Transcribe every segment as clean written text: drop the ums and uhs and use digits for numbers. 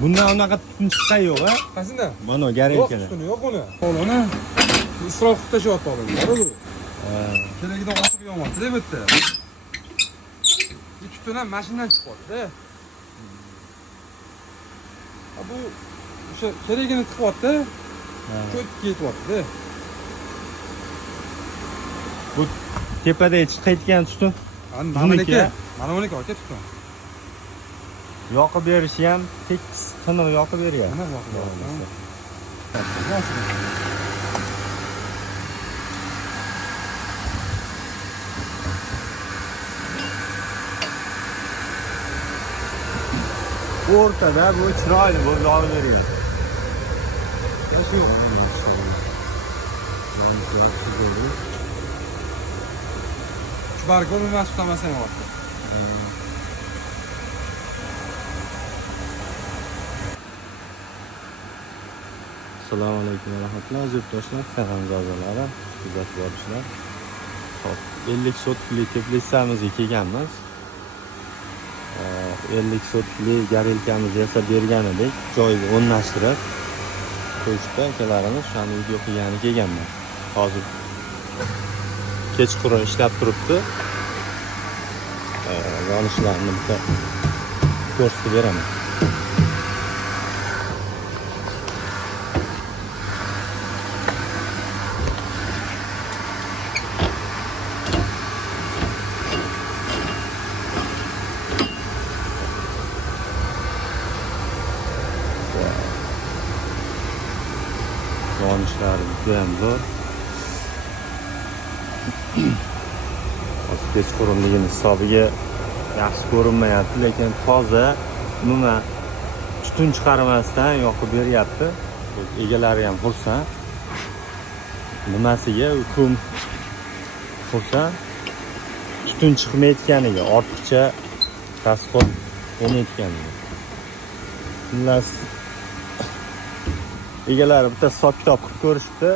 Bundan unaqa tutun chiqqan yo'q, ha? Qaysinda? Mana garelkada. Yo'q, tutuni yo'q buni. Qo'lini isrof qilib tashyapti oldin. Kelagidan ochiq yonyapti-da bu yerda. Bu tutun ham mashinadan chiqyapti-da. Bu o'sha keragini tiqyapti. Cho'tib ketyapti-da. Bu tepadagi chiqayotgan tutun. Mana buniki aka tutun. Yoqib berishi ham tekis, tiniq yoqib beryapti. Mana yoqib beryapti. O'rtada bu chiroyli bo'lib yoqib beryapti. Yaxshi yo'q. Bargol emas tutamasam bo'lyapti. Assalomu alaykum va rahmatullohi yurtdoshlar, kanalimiz a'zolari, kuzatib borishlar. Xo'p, 50 sotkali teplitsamizga kelganmiz. 50 sotkali garelkamizni yasab bergan edik, joyiga o'rnashtirib qo'yishdi akalarimiz. Shuni video qilgani kelganman. Hozir kechqurun ishlab turibdi. Yonishlarni bitta ko'rsatib beraman. Yonishlar juda ham zo'r. Hozir kechqurunligini hisobiga yaxshi ko'rinmayapti, lekin toza, umuman tutun chiqarmasdan yoqib beryapti. Egalari ham xursand. Nimasiga ko'm xursand. Tutun chiqmayotganiga, ortiqcha rasxod bo'lmayotganiga. Xullas, egalari bitta hisob-kitob qilib ko'rishdi.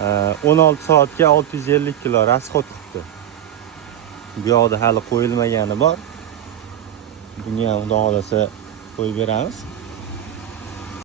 16 soatga 650 kilo rasxod qilibdi. Bu yoqda hali qo'yilmagani bor. Buni ham xudo xolasa qo'yib beramiz.